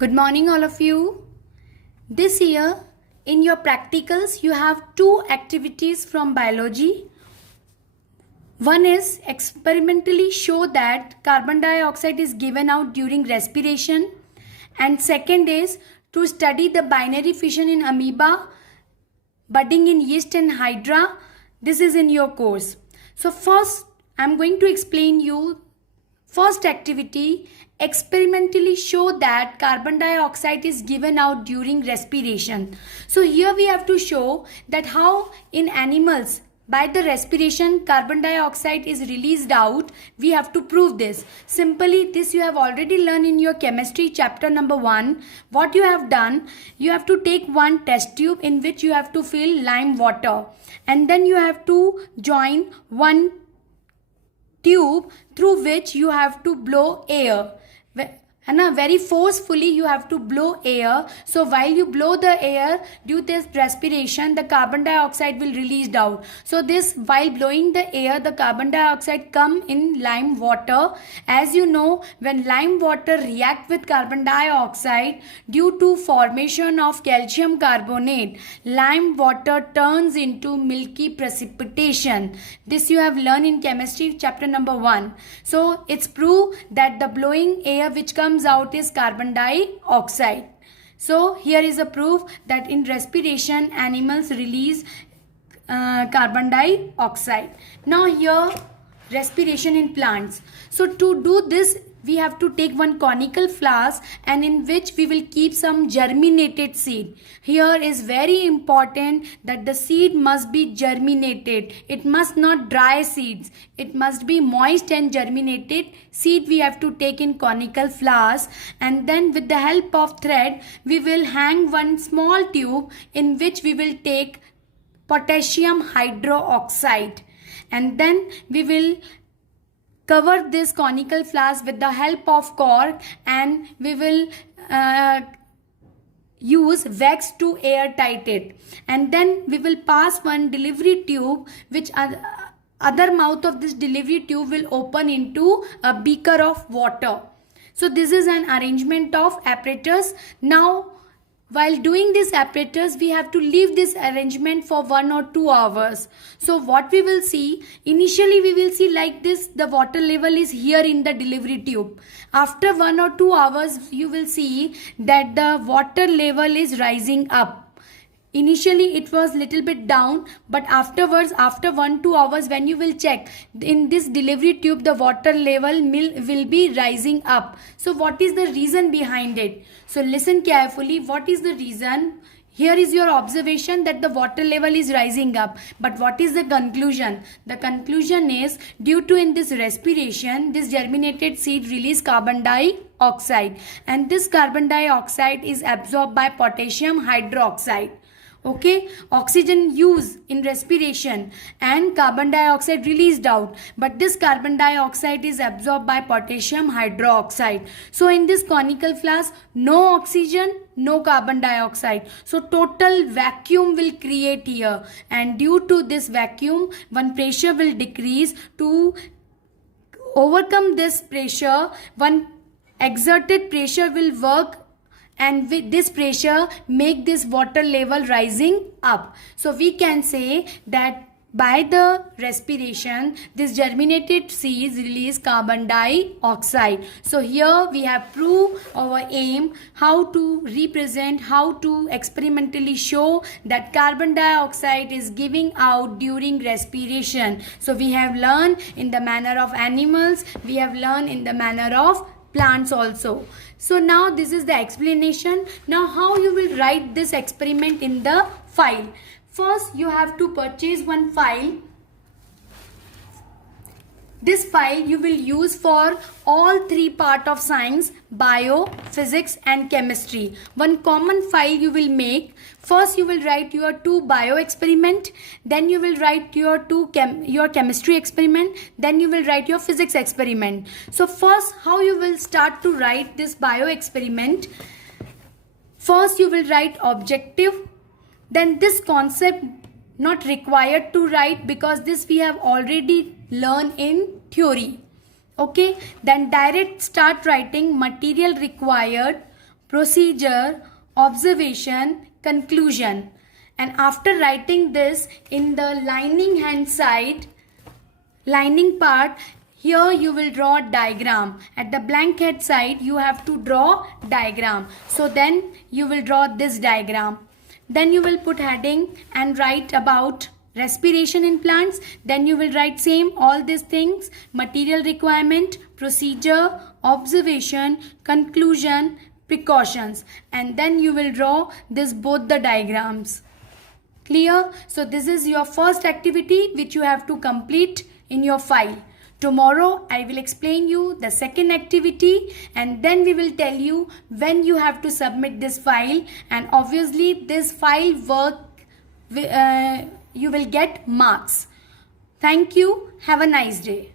Good morning, all of you. This year, in your practicals, you have two activities from biology. One is experimentally show that carbon dioxide is given out during respiration. And second is to study the binary fission in amoeba, budding in yeast and hydra. This is in your course. So first, I am going to explain you first activity, experimentally show that carbon dioxide is given out during respiration. So here we have to show that how in animals by the respiration carbon dioxide is released out. We have to prove this. Simply this you have already learned in your chemistry chapter number 1. What you have done, you have to take one test tube in which you have to fill lime water, and then you have to join one tube through which you have to blow air. And very forcefully you have to blow air. So while you blow the air, due to this respiration, the carbon dioxide will released out. So this, while blowing the air, the carbon dioxide come in lime water. As you know, when lime water react with carbon dioxide, due to formation of calcium carbonate, lime water turns into milky precipitation. This you have learned in chemistry chapter number 1. So it's proved that the blowing air which comes out is carbon dioxide. So here is a proof that in respiration animals release carbon dioxide. Now here respiration in plants. So to do this we have to take one conical flask and in which we will keep some germinated seed. Here is very important that the seed must be germinated. It must not dry seeds. It must be moist and germinated seed we have to take in conical flask, and then with the help of thread we will hang one small tube in which we will take potassium hydroxide, and then we will cover this conical flask with the help of cork, and we will use wax to airtight it, and then we will pass one delivery tube which other mouth of this delivery tube will open into a beaker of water. So this is an arrangement of apparatus. Now while doing this apparatus, we have to leave this arrangement for 1 or 2 hours. So what we will see, initially we will see like this, the water level is here in the delivery tube. After 1 or 2 hours, you will see that the water level is rising up. Initially it was little bit down, but afterwards, after 1-2 hours, when you will check in this delivery tube, the water level will be rising up. So what is the reason behind it? So listen carefully. What is the reason? Here is your observation that the water level is rising up. But what is the conclusion? The conclusion is due to in this respiration, this germinated seed release carbon dioxide, and this carbon dioxide is absorbed by potassium hydroxide. Okay, oxygen use in respiration and carbon dioxide released out, but this carbon dioxide is absorbed by potassium hydroxide. So in this conical flask, no oxygen, no carbon dioxide. So total vacuum will create here, and due to this vacuum, one pressure will decrease. To overcome this pressure, one exerted pressure will work, and with this pressure make this water level rising up. So we can say that by the respiration, this germinated seeds release carbon dioxide. So here we have proved our aim, how to represent, how to experimentally show that carbon dioxide is giving out during respiration. So we have learned in the manner of animals, we have learned in the manner of plants also. So now this is the explanation. Now how you will write this experiment in the file. First you have to purchase one file. This file you will use for all 3 parts of science: bio, physics and chemistry. One common file you will make. First you will write your 2 bio experiment, then you will write your your chemistry experiment, then you will write your physics experiment. So first how you will start to write this bio experiment. First you will write objective, then this concept not required to write because this we have already learned in theory. Okay, then direct start writing material required, procedure, observation, conclusion. And after writing this in the lining part, here you will draw diagram. At the blank head side, you have to draw diagram. So then you will draw this diagram. Then you will put heading and write about respiration in plants. Then you will write same all these things: material requirement, procedure, observation, conclusion, precautions. And then you will draw this both the diagrams. Clear? So this is your first activity which you have to complete in your file. Tomorrow I will explain you the second activity, and then we will tell you when you have to submit this file, and obviously this file work you will get marks. Thank you. Have a nice day.